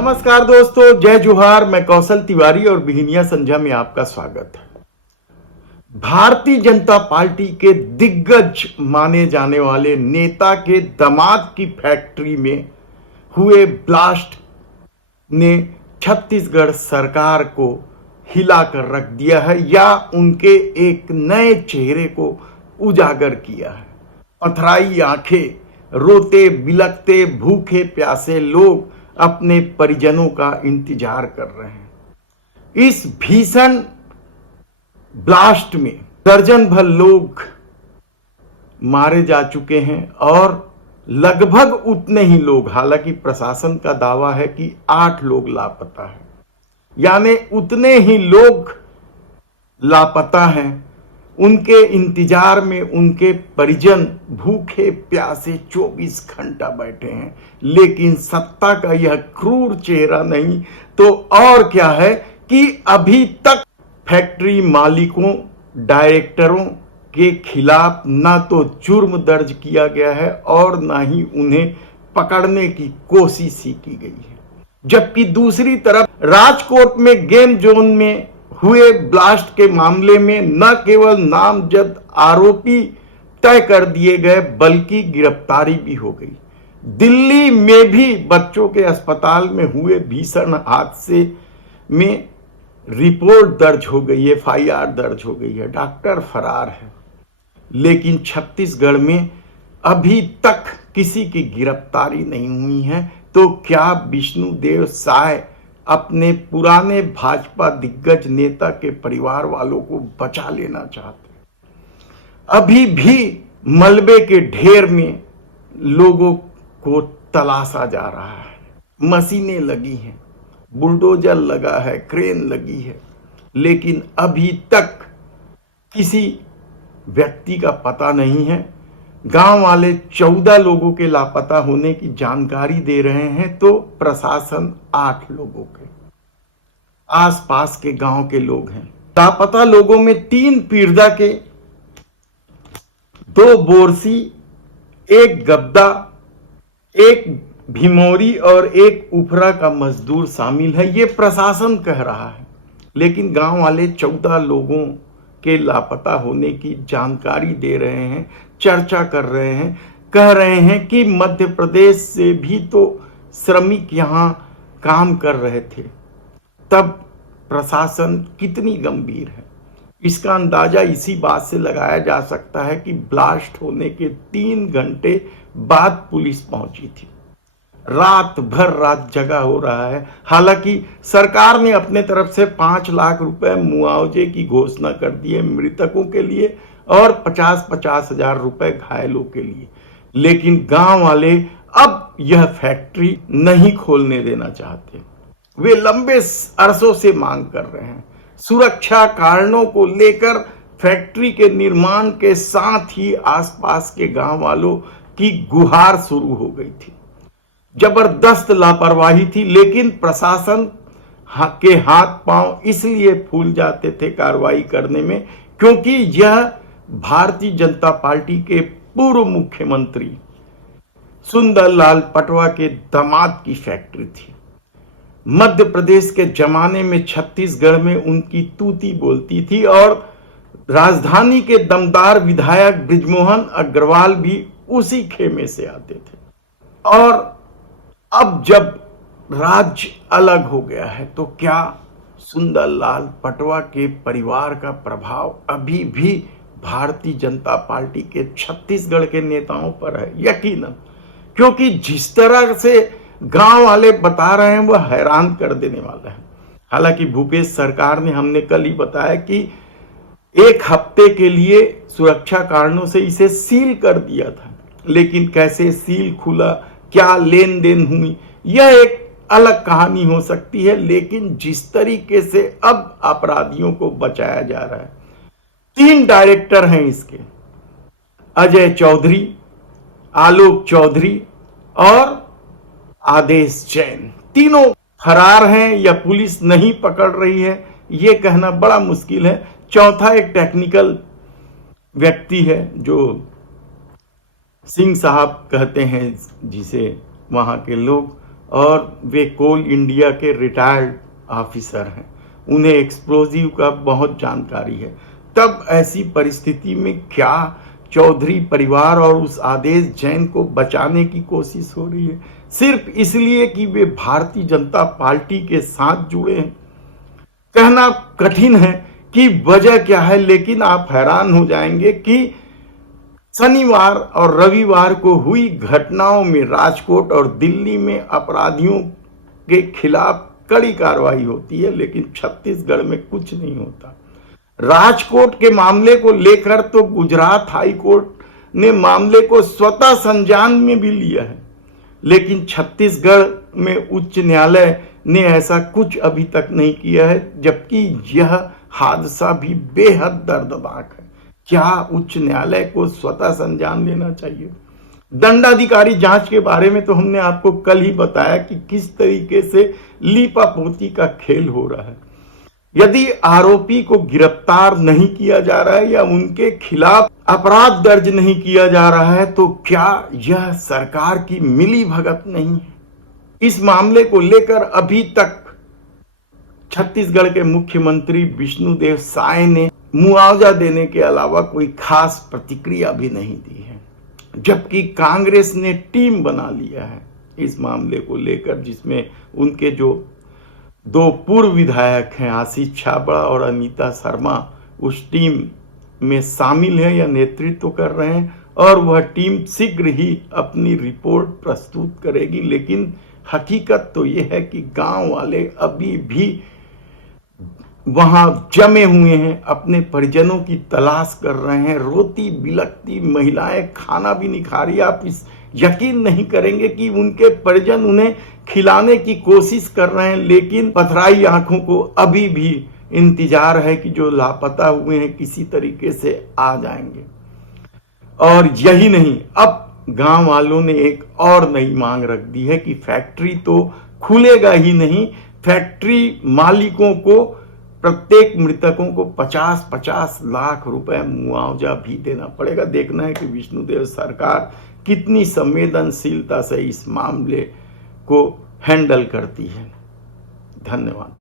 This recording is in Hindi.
नमस्कार दोस्तों, जय जोहार। मैं कौशल तिवारी और बिहिनिया संध्या में आपका स्वागत है। भारतीय जनता पार्टी के दिग्गज माने जाने वाले नेता के दामाद की फैक्ट्री में हुए ब्लास्ट ने छत्तीसगढ़ सरकार को हिलाकर रख दिया है या उनके एक नए चेहरे को उजागर किया है। पथराई आंखें, रोते बिलखते भूखे प्यासे लोग अपने परिजनों का इंतजार कर रहे हैं। इस भीषण ब्लास्ट में दर्जन भर लोग मारे जा चुके हैं और लगभग उतने ही लोग, हालांकि प्रशासन का दावा है कि 8 लोग लापता हैं, यानी उतने ही लोग लापता हैं। उनके इंतजार में उनके परिजन भूखे प्यासे 24 घंटा बैठे हैं, लेकिन सत्ता का यह क्रूर चेहरा नहीं तो और क्या है कि अभी तक फैक्ट्री मालिकों, डायरेक्टरों के खिलाफ ना तो जुर्म दर्ज किया गया है और ना ही उन्हें पकड़ने की कोशिश ही की गई है। जबकि दूसरी तरफ राजकोट में गेम जोन में हुए ब्लास्ट के मामले में न केवल नामजद आरोपी तय कर दिए गए बल्कि गिरफ्तारी भी हो गई। दिल्ली में भी बच्चों के अस्पताल में हुए भीषण हादसे में रिपोर्ट दर्ज हो गई है, FIR दर्ज हो गई है, डॉक्टर फरार है। लेकिन छत्तीसगढ़ में अभी तक किसी की गिरफ्तारी नहीं हुई है। तो क्या विष्णुदेव साय अपने पुराने भाजपा दिग्गज नेता के परिवार वालों को बचा लेना चाहते? अभी भी मलबे के ढेर में लोगों को तलाशा जा रहा है। मशीनें लगी हैं, बुलडोजर लगा है, क्रेन लगी है, लेकिन अभी तक किसी व्यक्ति का पता नहीं है। गांव वाले 14 लोगों के लापता होने की जानकारी दे रहे हैं तो प्रशासन 8 लोगों के, आसपास के गांव के लोग हैं। लापता लोगों में 3 पीरदा के, 2 बोरसी, 1 गब्दा, 1 भिमोरी और 1 उफरा का मजदूर शामिल है, ये प्रशासन कह रहा है। लेकिन गांव वाले 14 लोगों के लापता होने की जानकारी दे रहे हैं, चर्चा कर रहे हैं, कह रहे हैं कि मध्य प्रदेश से भी तो श्रमिक यहां काम कर रहे थे। तब प्रशासन कितनी गंभीर है, इसका अंदाजा इसी बात से लगाया जा सकता है कि ब्लास्ट होने के 3 घंटे बाद पुलिस पहुंची थी। रात भर रात जगा हो रहा है। हालांकि सरकार ने अपने तरफ से 5 लाख रुपए मुआवजे की घोषणा कर दी है मृतकों के लिए और 50-50 हजार रुपए घायलों के लिए। लेकिन गांव वाले अब यह फैक्ट्री नहीं खोलने देना चाहते। वे लंबे अरसों से मांग कर रहे हैं। सुरक्षा कारणों को लेकर फैक्ट्री के निर्माण के साथ ही आसपास के गांव वालों की गुहार शुरू हो गई थी। जबरदस्त लापरवाही थी, लेकिन प्रशासन के हाथ पांव इसलिए फूल जाते थे कार्रवाई करने में क्योंकि यह भारतीय जनता पार्टी के पूर्व मुख्यमंत्री सुंदरलाल पटवा के दामाद की फैक्ट्री थी। मध्य प्रदेश के जमाने में छत्तीसगढ़ में उनकी तूती बोलती थी और राजधानी के दमदार विधायक बृजमोहन अग्रवाल भी उसी खेमे से आते थे। और अब जब राज्य अलग हो गया है तो क्या सुंदरलाल पटवा के परिवार का प्रभाव अभी भी भारतीय जनता पार्टी के छत्तीसगढ़ के नेताओं पर है? यकीनन, क्योंकि जिस तरह से गांव वाले बता रहे हैं वह हैरान कर देने वाला है। हालांकि भूपेश सरकार ने, हमने कल ही बताया कि 1 हफ्ते के लिए सुरक्षा कारणों से इसे सील कर दिया था, लेकिन कैसे सील खुला, क्या लेन देन हुई, यह एक अलग कहानी हो सकती है। लेकिन जिस तरीके से अब अपराधियों को बचाया जा रहा है, 3 डायरेक्टर हैं इसके, अजय चौधरी, आलोक चौधरी और आदेश जैन, तीनों फरार हैं या पुलिस नहीं पकड़ रही है, यह कहना बड़ा मुश्किल है। चौथा एक टेक्निकल व्यक्ति है जो सिंह साहब कहते हैं जिसे वहां के लोग, और वे कोल इंडिया के रिटायर्ड ऑफिसर हैं, उन्हें एक्सप्लोजिव का बहुत जानकारी है। तब ऐसी परिस्थिति में क्या चौधरी परिवार और उस आदेश जैन को बचाने की कोशिश हो रही है, सिर्फ इसलिए कि वे भारतीय जनता पार्टी के साथ जुड़े हैं? कहना कठिन है कि वजह क्या है, लेकिन आप हैरान हो जाएंगे कि शनिवार और रविवार को हुई घटनाओं में राजकोट और दिल्ली में अपराधियों के खिलाफ कड़ी कार्रवाई होती है, लेकिन छत्तीसगढ़ में कुछ नहीं होता। राजकोट के मामले को लेकर तो गुजरात हाई कोर्ट ने मामले को स्वतः संज्ञान में भी लिया है, लेकिन छत्तीसगढ़ में उच्च न्यायालय ने ऐसा कुछ अभी तक नहीं किया है, जबकि यह हादसा भी बेहद दर्दनाक है। क्या उच्च न्यायालय को स्वतः संज्ञान लेना चाहिए? दंडाधिकारी जांच के बारे में तो हमने आपको कल ही बताया कि किस तरीके से लीपापोती का खेल हो रहा है। यदि आरोपी को गिरफ्तार नहीं किया जा रहा है या उनके खिलाफ अपराध दर्ज नहीं किया जा रहा है, तो क्या यह सरकार की मिली भगत नहीं है? इस मामले को लेकर अभी तक छत्तीसगढ़ के मुख्यमंत्री विष्णुदेव साय ने मुआवजा देने के अलावा कोई खास प्रतिक्रिया भी नहीं दी है, जबकि कांग्रेस ने टीम बना लिया है इस मामले को लेकर, जिसमें उनके जो दो पूर्व विधायक हैं आशीष छाबड़ा और अनीता शर्मा उस टीम में शामिल है या नेतृत्व कर रहे हैं, और वह टीम शीघ्र ही अपनी रिपोर्ट प्रस्तुत करेगी। लेकिन हकीकत तो यह है कि गांव वाले अभी भी वहां जमे हुए हैं, अपने परिजनों की तलाश कर रहे हैं। रोती बिलखती महिलाएं खाना भी नहीं खा रही। आप इस यकीन नहीं करेंगे कि उनके परिजन उन्हें खिलाने की कोशिश कर रहे हैं, लेकिन पथराई आंखों को अभी भी इंतजार है कि जो लापता हुए हैं किसी तरीके से आ जाएंगे। और यही नहीं, अब गांव वालों ने एक और नई मांग रख दी है कि फैक्ट्री तो खुलेगा ही नहीं, फैक्ट्री मालिकों को प्रत्येक मृतकों को 50-50 लाख रुपए मुआवजा भी देना पड़ेगा। देखना है कि विष्णुदेव सरकार कितनी संवेदनशीलता से इस मामले को हैंडल करती है। धन्यवाद।